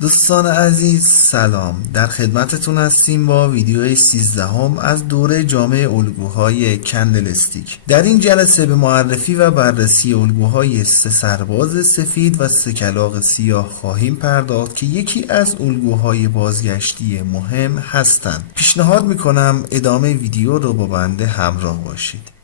دوستان عزیز سلام، در خدمتتون هستیم با ویدیو 13 از دوره جامع الگوهای کندلستیک. در این جلسه به معرفی و بررسی الگوهای 3 سرباز سفید و 3 کلاغ سیاه خواهیم پرداخت که یکی از الگوهای بازگشتی مهم هستند. پیشنهاد میکنم ادامه ویدیو رو با بنده همراه باشید.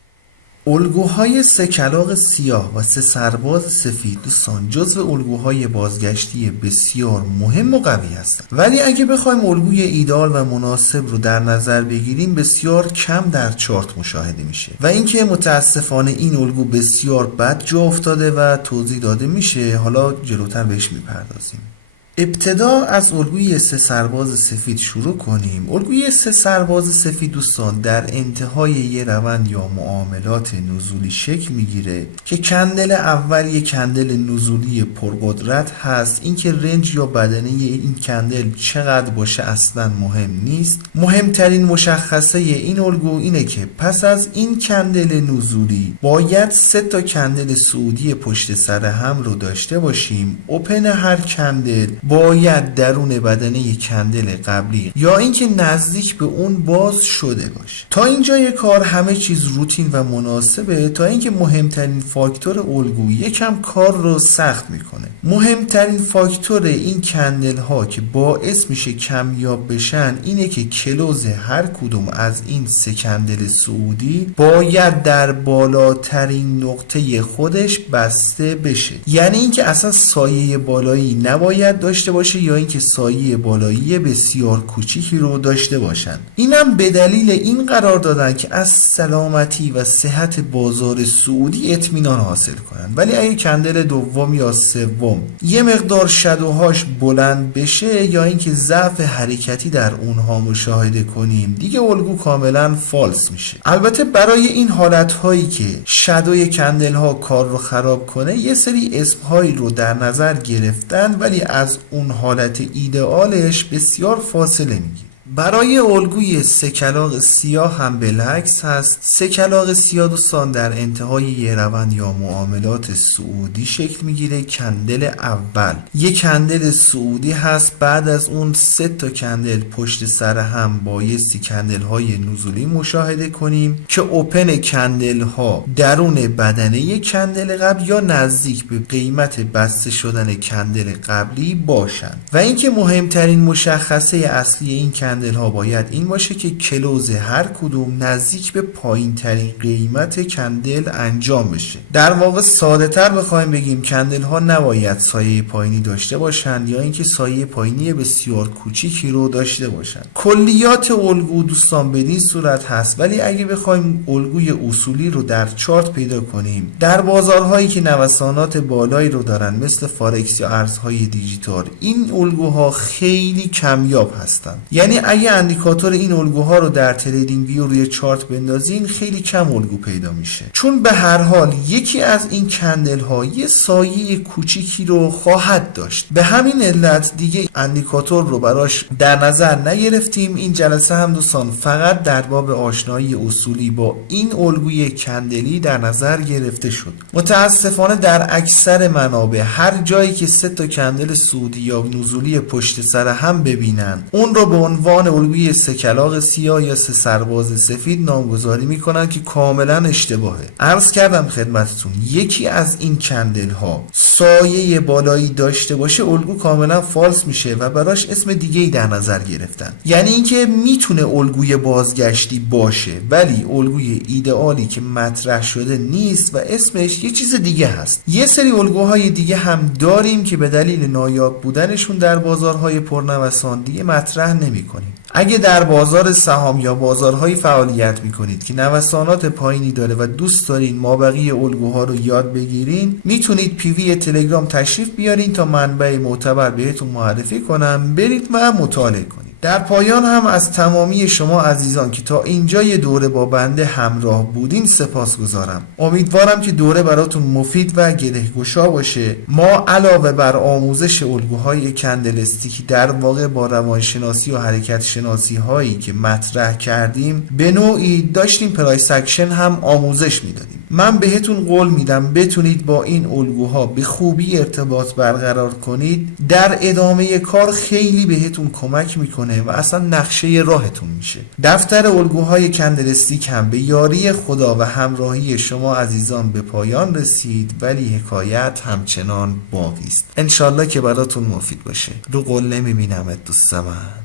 الگوهای 3 کلاغ سیاه و 3 سرباز سفید دوستان جزو الگوهای بازگشتی بسیار مهم و قوی هستند، ولی اگه بخوایم الگوی ایدئال و مناسب رو در نظر بگیریم بسیار کم در چارت مشاهده میشه و اینکه متاسفانه این الگو بسیار بد جا افتاده و توضیح داده میشه. حالا جلوتر بهش میپردازیم. ابتدا از الگوی 3 سرباز سفید شروع کنیم. الگوی 3 سرباز سفید دوستان در انتهای یه روند یا معاملات نزولی شکل میگیره که کندل اول یک کندل نزولی پرقدرت هست. اینکه رنج یا بدنه این کندل چقدر باشه اصلا مهم نیست. مهمترین مشخصه این الگو اینه که پس از این کندل نزولی باید 3 تا کندل صعودی پشت سر هم رو داشته باشیم. اوپن هر کندل باید درون بدنه کندل قبلی یا اینکه نزدیک به اون باز شده باشه. تا اینجای کار همه چیز روتین و مناسبه، تا اینکه مهمترین فاکتور الگو یکم کار رو سخت میکنه. مهمترین فاکتور این کندل ها که باعث میشه کمیاب بشن اینه که کلوز هر کدوم از این 3 کندل صعودی باید در بالاترین نقطه خودش بسته بشه. یعنی اینکه اصلا سایه بالایی نباید داشته باشه یا اینکه سایه بالایی بسیار کوچیکی رو داشته باشن. اینم به دلیل این قرار دادن که از سلامتی و صحت بازار سعودی اطمینان حاصل کنن. ولی اگه کندل دوم یا سوم یه مقدار شادوهاش بلند بشه یا اینکه ضعف حرکتی در اونها مشاهده کنیم دیگه الگو کاملا فالس میشه. البته برای این حالت هایی که شادوی کندل ها کار رو خراب کنه یه سری اسم هایی رو در نظر گرفتن، ولی از اون حالت ایدئالش بسیار فاصله میگیره. برای الگوی 3 کلاغ سیاه هم بالعکس هست. 3 کلاغ سیاه دوستان در انتهای یه روند یا معاملات صعودی شکل میگیره. کندل اول یک کندل صعودی هست، بعد از اون 3 تا کندل پشت سر هم بایستی کندل های نزولی مشاهده کنیم که اوپن کندل ها درون بدنه کندل قبل یا نزدیک به قیمت بسته شدن کندل قبلی باشند. و اینکه مهمترین مشخصه اصلی این کندل ها باید این باشه که کلوز هر کدوم نزدیک به پایین ترین قیمت کندل انجام بشه. در واقع ساده تر بخوایم بگیم کندل ها نباید سایه پایینی داشته باشن یا اینکه سایه پایینی بسیار کوچیکی رو داشته باشن. کلیات الگو دوستان بدین صورت هست، ولی اگه بخوایم الگوی اصولی رو در چارت پیدا کنیم در بازارهایی که نوسانات بالایی رو دارن مثل فارکس یا ارزهای دیجیتال این الگوها خیلی کمیاب هستن. یعنی اگه اندیکاتور این الگوها رو در تریدینگ ویو روی چارت بندازین خیلی کم الگو پیدا میشه، چون به هر حال یکی از این کندل ها یه سایه کوچیکی رو خواهد داشت. به همین علت دیگه اندیکاتور رو براش در نظر نگرفتیم. این جلسه هم دوستان فقط در باب آشنایی اصولی با این الگوی کندلی در نظر گرفته شد. متاسفانه در اکثر منابع هر جایی که 3 تا کندل صعودی یا نزولی پشت سر هم ببینن اون رو به عنوان الگوی 3 کلاغ سیاه یا 3 سرباز سفید نامگذاری میکنن که کاملا اشتباهه. عرض کردم خدمتتون یکی از این کندل ها سایه بالایی داشته باشه الگو کاملا فالس میشه و براش اسم دیگه ای در نظر گرفتن. یعنی اینکه میتونه الگوی بازگشتی باشه ولی الگوی ایدئالی که مطرح شده نیست و اسمش یه چیز دیگه هست. یه سری الگوهای دیگه هم داریم که به دلیل نایاب بودنشون در بازارهای پرنوسان دیگه مطرح نمی‌کنیم. اگه در بازار سهام یا بازارهایی فعالیت میکنید که نوسانات پایینی داره و دوست دارین مابقی الگوها رو یاد بگیرین میتونید پیوی تلگرام تشریف بیارین تا منبع معتبر بهتون معرفی کنم، برید و مطالعه کنید. در پایان هم از تمامی شما عزیزان که تا اینجای دوره با بنده همراه بودین سپاسگزارم. امیدوارم که دوره براتون مفید و گرهگشا باشه. ما علاوه بر آموزش الگوهای کندلستیکی در واقع با روانشناسی و حرکت شناسی هایی که مطرح کردیم به نوعی داشتیم پرایس اکشن هم آموزش میدادیم. من بهتون قول میدم بتونید با این الگوها به خوبی ارتباط برقرار کنید، در ادامه کار خیلی بهتون کمک میکنه و اصلا نقشه راهتون میشه. دفتر الگوهای کندلستیک هم به یاری خدا و همراهی شما عزیزان به پایان رسید، ولی حکایت همچنان باقی است. انشالله که براتون مفید باشه. رو قول نمیبینمت دوست من.